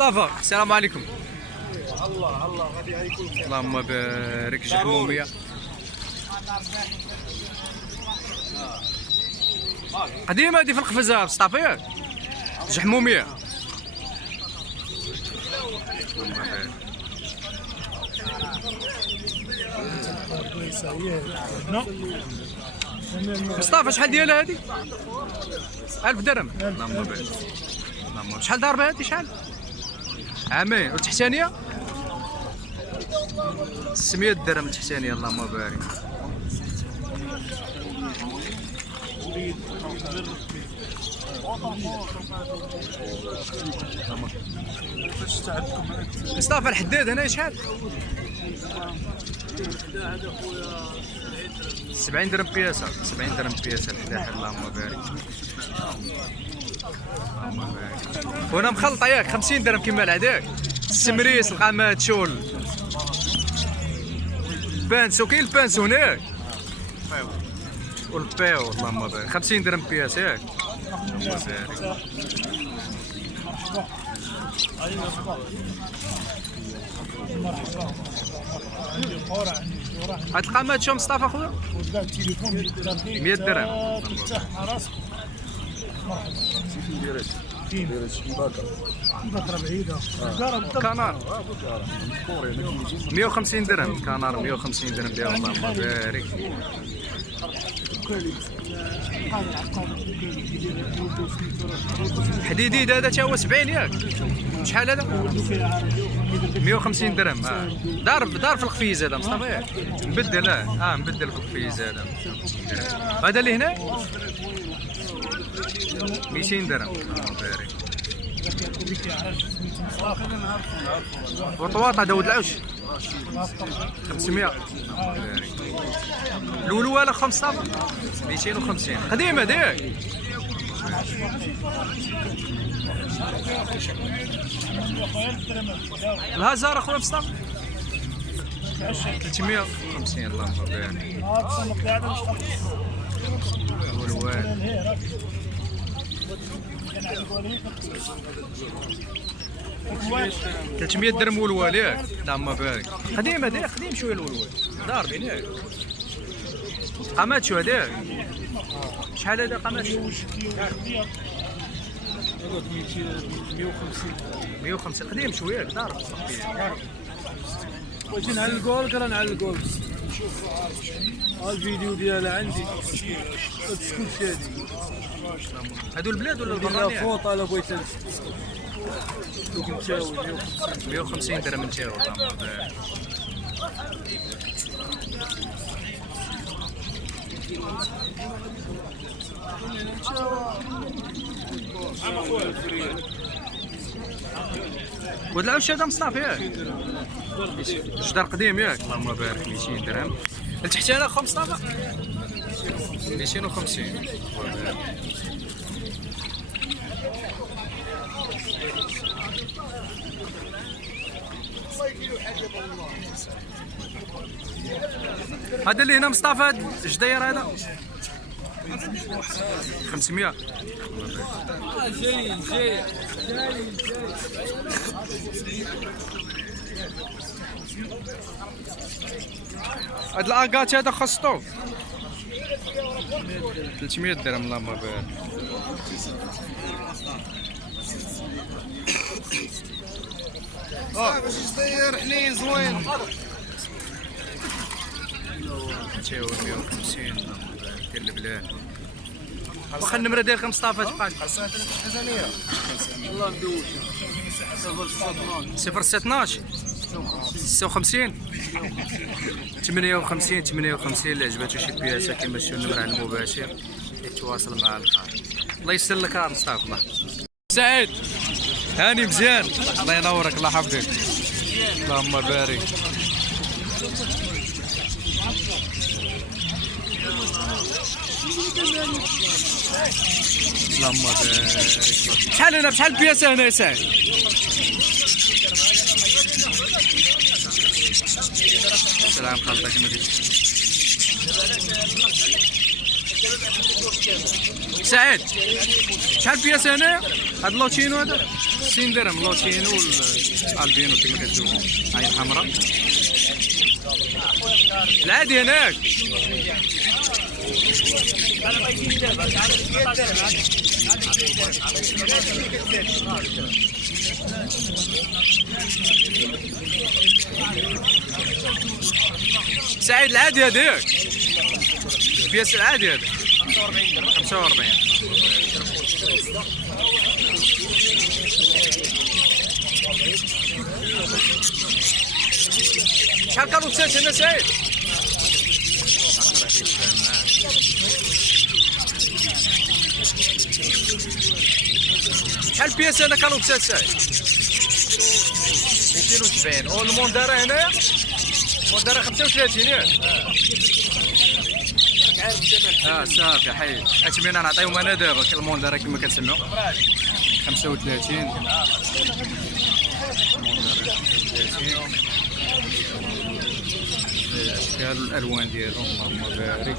مصطفى السلام عليكم. الله غادي يكون خير. اللهم بارك. جحموميه قديمه هذه في القفزه مصطفى. جحموميه مصطفى. شحال ديالها هذه؟ 1000 درهم. اللهم بارك. اللهم شحال ضاربه هذه؟ شحال؟ عامين. والتحتانيه 600 درهم التحتانيه. اللهم بارك. مصطفى الحداد هنا شحال؟ 70 درهم بياسه. 70 درهم بياسه الحداحه. اللهم بارك. اللهم بارك. هنا مخلطه ياك 50 درهم كيما العداك. السمريس القامات شول بانسو. كاين البانسو هناك والباو. اللهم بارك. 50 درهم بياسه ياك. اللهم بارك. هاد القامات شو مصطفى خويا؟ 100 درهم. كانار 150 درهم. كانار 150 درهم ديال. اللهم بارك. حديديد هذا تا هو 70 ياك. شحال هذا؟ 150 درهم. دار في القفيز هذا مصطفى. مبدل. مبدل في القفيز هذا. هذا اللي هنا 200 درهم. اللهم بارك. وطواطا داود العوش 500. الولوله 15 250. قديمه ديك. الهزار اخويا مصطفى 350. اللهم بارك. الولوال 300 درهم ولوال ياك. اللهم بارك. قديمه ديك. قديم شويه الولوال. ضاربين ياك. قامات شو هذاك؟ شحال هذا قامات؟ 150. قديم شويه ضارب. بغيتي نعلقوها لك راه نعلقوها لك. الفيديو ديالها عندي. تسكت هادي. هادو البلاد ولا البرانيه؟ فوطه الا بغيتي. 150 درهم نتاو. اللهم بارك. ود العوش هذا مصطفى ياك. جدار قديم ياك. اللهم بارك. 200 درهم. التحت هذا اخو مصطفى 250. هذا اللي هنا مصطفى جدير هذا 500. جاي هاد الاكات هذا خاصو 300 درهم. اللهم بارك. باش يصير حنين زوين. تاو 150. ديال البلاد. واخا النمره ديالك مصطفى تبقى الله ندوش 012 56 58 58. اللي عجباتو شي بياسه كيما شفتوا النمره على المباشر يتواصل مع الخالق. الله يسر لك مصطفى. الله سعيد هاني مزيان. الله ينورك. الله يحفظك. اللهم بارك. اللهم بارك. شحال هنا بشحال البياسه هنا يا سعيد؟ سلام خالتك كما قلت. سعيد شحال بياسه هنايا؟ هاد اللوتشينو هذا 60 درهم. اللوتشينو والالبينو كما كتشوفوا، هاي الحمراء العادي هناك. سعيد العادي هذاك بياس العادي هذا 45. شحال كالوبسات هنا سعيد؟ شحال بياس هنا كالوبسات سعيد؟ 270. والموندارا هنايا؟ الموندارا 35 ياك؟ صافي حيد اثمنه نعطيهم انا دابا. الموندارا كما كتسمعوا 35. الاشكال والالوان ديالهم اللهم بارك.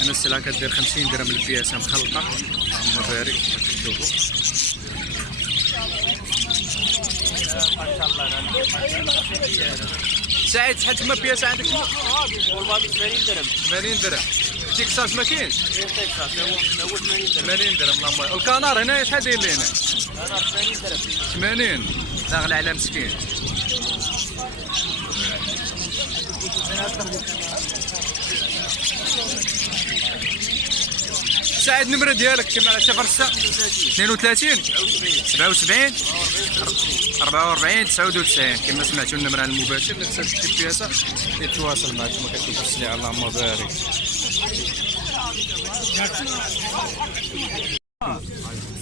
انا السلعه كدير 50 درهم البياسه مخلطه، اللهم بارك كما كتشوفوا. سعيد شحال تما بياسه عندك؟ والله 80 درهم. 80 درهم. تيكساس ما كاينش؟ تيكساس هو 80 درهم. 80 درهم اللهم بارك. الكنار هنا شحال داير لي هنا؟ انا 80 درهم. 80 داغل على مسكين. سعيد النمره ديالك كما على 06 32 77 44 99 كما سمعتوا النمره المباشر اللي خصها تشري بياسه يتواصل معك كما كتشوفوا السلعه اللهم بارك.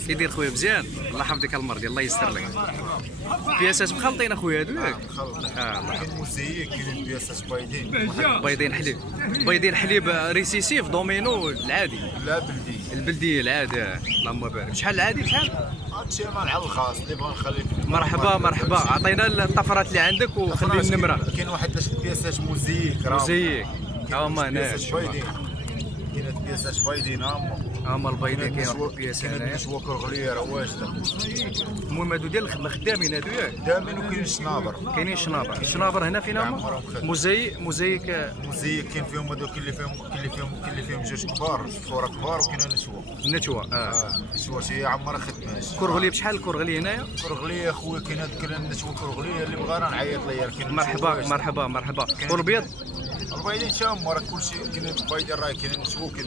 كي داير خويا مزيان؟ الله يحفظك المرضي، الله يستر لك. بياسات مخلطين اخويا هادو ياك؟ الله كاين موزيك، كاين بياسات بايدين. بيضين حليب. بيضين حليب ريسيسيف دومينو العادي؟ لا بلدي. البلديه العادي اللهم بارك. شحال العادي بشحال؟ هادشي مال على الخاص اللي بغا نخلي. مرحبا مرحبا، عطينا الطفرات اللي عندك وخلي النمره. كاين واحد بياسات موزيك موزيك هما هنا. بياسات بايدين. كاين بياسات بايدين هما البيضين كاين بياسات كاين هنايا. النشوه كرغليه راه واجده. المهم هادو ديال الخدمه خدامين هادو ياك؟ دامين. وكاين الشنابر. كاينين شنابر. الشنابر هنا فين هما؟ موزيك موزيك كاين فيهم هذوك اللي فيهم جوج كبار، فوره كبار، وكاين النشوه. النتوه النشوه شي عمرها خدماش. كرغلي بشحال الكرغلي هنايا؟ كرغليه اخويا كاين هذيك النشوه كرغليه اللي بغا راه نعيط ليا. كاين مرحبا مرحبا مرحبا. والبيض؟ البايدين شام راه كلشي كاين البايدين راه كاين النشوه وكاين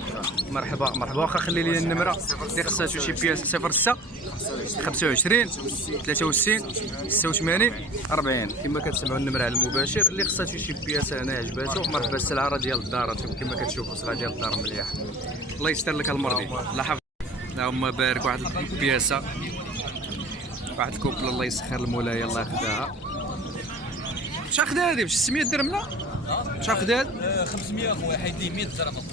مرحبا مرحبا. واخا خلي لي النمره اللي خصها شي بياس 06 25 63 86 40 كما كتسمعوا النمره على المباشر اللي خصها شي بياسه هنا عجباتو. مرحبا. السلعه راه ديال الدار كما كتشوفوا، السلعه ديال الدار مليح. الله يستر لك المرضي، الله يحفظك. اللهم بارك. واحد البياسه، واحد الكوبل الله يسخر المولاي الله ياخذها. شحال خدا هادي؟ ب 600 درهم لا؟ شحال خدا هاد؟ 500 اخويا حيدي 100 درهم.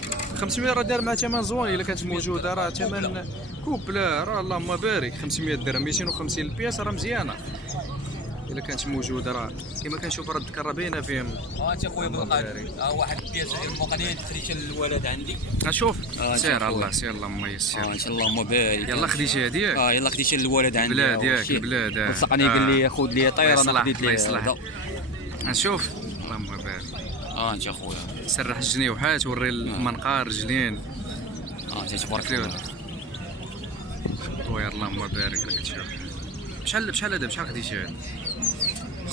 500 راه دار مع ثمن زوين. الا كانت موجوده راه ثمن كوبله راه اللهم بارك. 500 درهم 250 البياس راه مزيانه الا كانت موجوده. راه كما كنشوف راه الذكر باينه فيهم. انت اخويا بالقادر واحد البياسه ديال المقنين خديتها للولد عندي. شوف سير الله سير اللهم يسر. ان شاء الله اللهم بارك. يلا خديتي هذيك؟ يلا خديتها للولد عندي. بلاد ياك البلاد. وصقني قال لي خذ لي طير انا خديت لي هذا. نشوف اللهم بارك. انت اخويا سرح الجنيوحات وري المنقار رجلين. انت تبارك الله. خويا اللهم بارك راك تشوف. بشحال هذا؟ بشحال خديتي هذا؟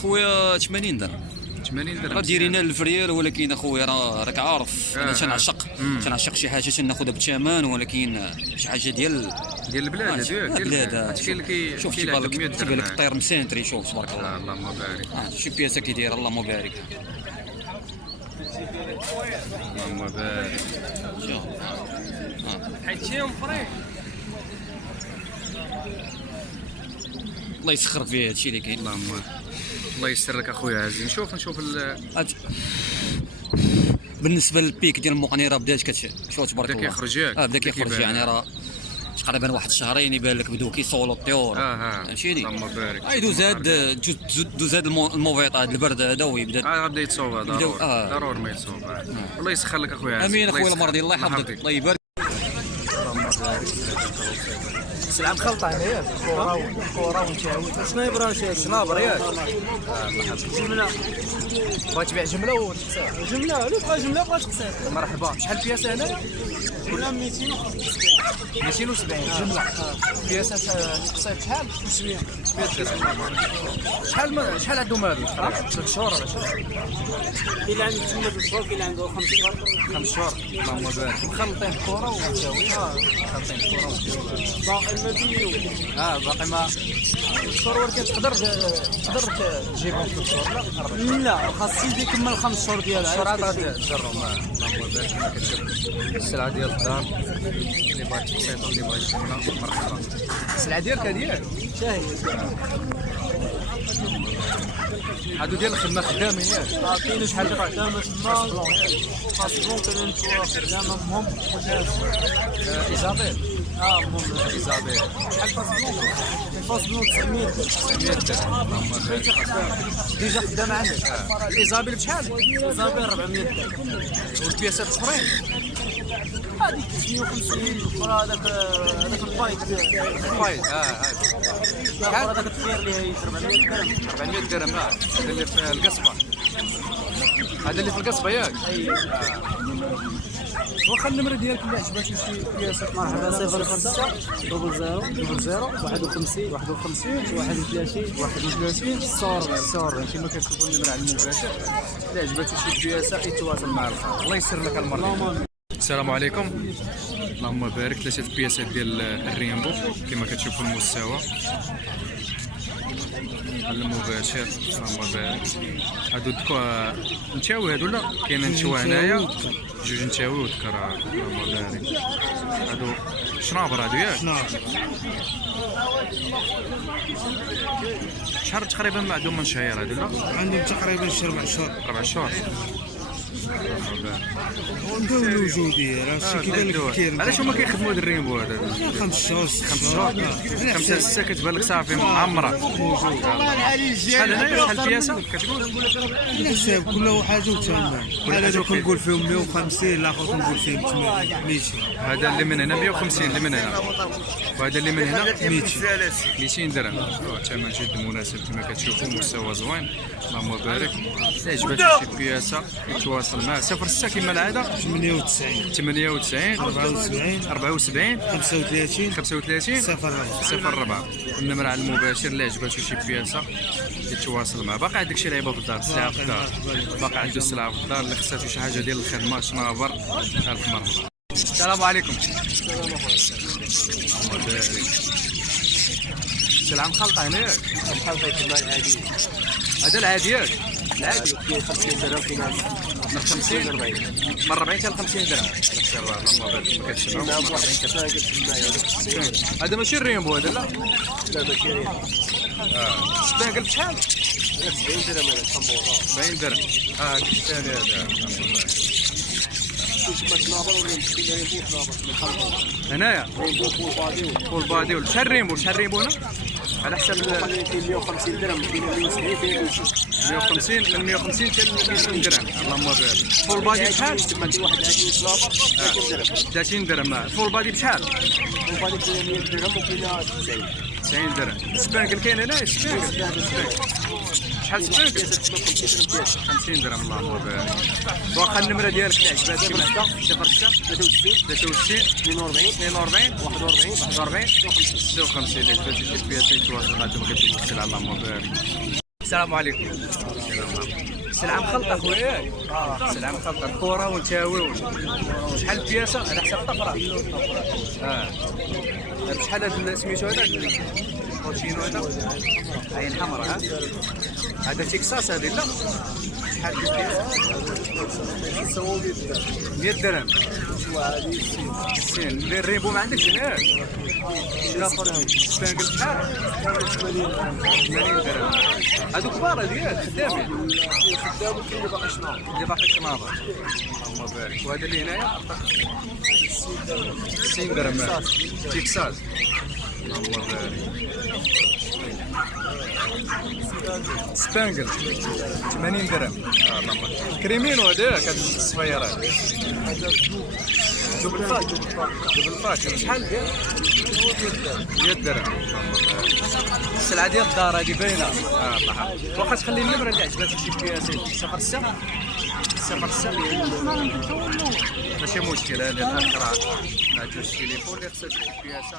خويا 80 درهم. 80 درهم راه دايرين الفريال، ولكن اخويا راك عارف انا تنعشق شي حاجه تناخذها بالثمن، ولكن شي حاجه ديال البلاد هذيك ديال البلاد. كاين اللي شوف تيبان لك الطير مسنتري. شوف تبارك الله. اللهم بارك. شي بياسه كي دايره اللهم بارك. اللهم بارك. حيتيهم فريق. الله يسخر فيه هادشي اللي كاين. اللهم الله يستر لك اخويا عزيز. نشوف بالنسبه للبيك ديال المقنيره بدات شوف تبارك الله بدا كيخرج ياك؟ بدا كيخرج يعني راه تقريبا واحد الشهرين يبان لك بداو كيصولوا الطيور. فهمتيني. اللهم بارك. دوز هاد دوز هاد الموفيط هاد البرد هذا ويبدا غادي يتصوب ضروري. ضروري ما يتصوب. الله يسخر لك اخويا. امين اخويا المرضي الله يحفظك الله يبارك. سلعه مخلطه هنايا كوره ونتاوي. شنو يبرا شي صنابر ياك؟ جمله بغيت تبيع جمله وتقسم جمله ولا تبغى جمله بغيت تقسم. مرحبا. شحال بياسه هنايا؟ ولا 270 جمله. بياسه تقسيم شحال؟ 500 درهم. شحال عندهم هادو؟ 3 شهور ولا شحال؟ كاين اللي عنده 8 شهور كاين اللي عنده 5 شهور. 5 شهور. اللهم بارك. مخلطين كوره ونتاوي. مخلطين كوره ونتاوي. باقي ما بينو. باقي ما الشهور ولكن تقدر تجيبهم في الشهور. لا خاص سيدي يكمل 5 شهور ديالها. الشهور عاد غادي تجرهم. اللهم بارك. كما كتشوف السلعه ديال الدار اللي بغات تقسيط واللي بغات تجمله مرحبا. السلعه ديالك هذه شاهي هادو ديال الخدمه خدامين ياك. كاين شحال خدامه تما خاصهم كاين نتوما خدامه مهم ايزابيل. مهم ايزابيل شحال فاصلون 900 درهم. اللهم بارك. ديجا خدامه عندك. ايزابيل بشحال؟ ايزابيل 400 درهم. والبياسات الاخرين هذيك 150 اخرى هذاك البايت شحال هذاك التخير اللي هي 400 درهم. 400 درهم. هذا اللي في القصبه. هذا اللي في القصبه ياك. واخا النمره ديالك اللي عجبك شي بياسات. مرحبا 05 00 51 31 46 كما كتشوفوا النمره على المباشر. اللي عجبته شي بياسه يتواصل مع الخاطر. الله يسر لك المرة. السلام عليكم. اللهم بارك. 3 بياسات ديال الريمبو كما كتشوفوا المستوى على المباشر. اللهم بارك. هادو نتاوي هادو لا كاين نتوى هنايا جوج نتاوي وذكر. اللهم بارك. هادو شنابر هادو ياك؟ شحال تقريبا ما عندهم من شهير هادو لا؟ عندهم تقريبا 4 شهور. 4 شهور. وندوي الوجودية راه شي كيبان لك كثير. علاش هما كيخدموا هاد الريمبو هذا؟ 5 شهور 5 شهور. 5 6 كتبان لك صافي معمره. شحال هنايا شحال البياسه كتقول؟ حساب كل حاجة وثمن. بحال هذا كنقول فيهم 150 الاخر كنقول فيهم 200. هذا اللي من هنا 150 اللي من هنا. وهذا اللي من هنا 200 درهم. ثمن جد مناسب كما كتشوفوا مستوى زوين. اللهم بارك. اللي عجباتو شي بياسه يتواصل معاه 06 كما العاده 98 74 35 04. النمره على المباشر. اللي عجباتو شي بياسه يتواصل معاه. باقي عندك شي لعيبه في الدار؟ السلعه في الدار باقي عنده السلعه في الدار. اللي خصاتو شي حاجه ديال الخدمه شنابر الف مرحبا. السلام عليكم. اللهم بارك. سلعه مخلطه هنا ياك؟ هذا العادي ياك؟ العادي 50 درهم من 50 من 40 حتى ل 50 درهم. اللهم بارك. ما كتشوفوا هذا ماشي الريمبو هذا لا؟ لا ماشي ريمبو. سبانكل بشحال؟ 70 درهم هذا 70 درهم. الثاني هذا هنايا فول بادي. شحال ريمبو هنا؟ على حسب 150 درهم 150 من 150 حتى ل 200 درهم. اللهم بارك. فول بادي بشحال؟ 30 درهم. فول بادي بشحال؟ فول بادي 100 درهم وكاين 90 درهم. سبانكل كاين هنا؟ سبانكل شحال سبانكل؟ 50 درهم. اللهم بارك. واخا النمره ديالك اللي عجباتك 06 63 42 41 56 اللي عجباتك شي بياسه يتواصل معاك كما كتشوفوا السلعه. اللهم بارك. السلام عليكم. سلعه مخلطه خويا. سلعه مخلطه كوره ونتاوي. شحال البياسه على حسب الطفره؟ شحال هذا سميتو هذا؟ كوتشينو هذا عين حمراء. هذا تكساس هذه لا؟ شحال جي بي اس؟ 100 درهم. 60 اللي الريبو ما عندكش هناك؟ سبانكل شحال؟ 80 درهم. هادو كبار هاديك خدامين. اللي باقي شناضر. اللهم بارك. وهذا اللي هنايا 60 درهم. تكساس. اللهم بارك. سبانجل 80 درهم. كريمينو هذاك هاد الصفيرات. دوبل فاك شحال ديال؟ 100 درهم. السلعه ديال الدار هذه باينه. الله يحفظك. واخا تخلي النمره اللي عجباتك شي بياسين 06 ماشي مشكل. هذه الاخرى ما عجبش التليفون اللي خصها شي بياسه.